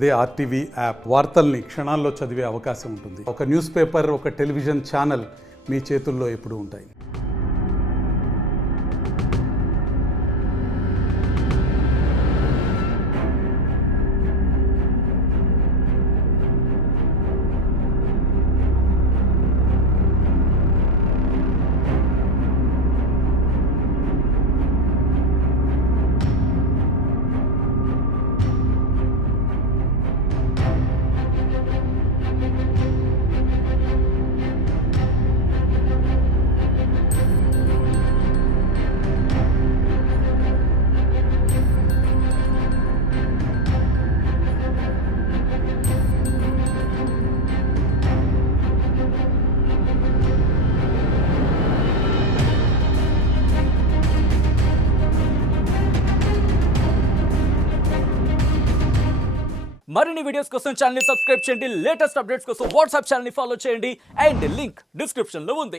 అదే RTV app వార్తల్ని క్షణాల్లో చదివే అవకాశం ఉంటుంది. ఒక న్యూస్ పేపర్, ఒక టెలివిజన్ ఛానల్ మీ చేతుల్లో ఎప్పుడూ ఉంటాయి. మరిన్ని వీడియోస్ కోసం ఛానల్ ని సబ్స్క్రైబ్ చేయండి. లేటెస్ట్ అప్డేట్స్ కోసం వాట్సాప్ ఛానల్ ని ఫాలో చేయండి. అండ్ లింక్ డిస్క్రిప్షన్ లో ఉంది.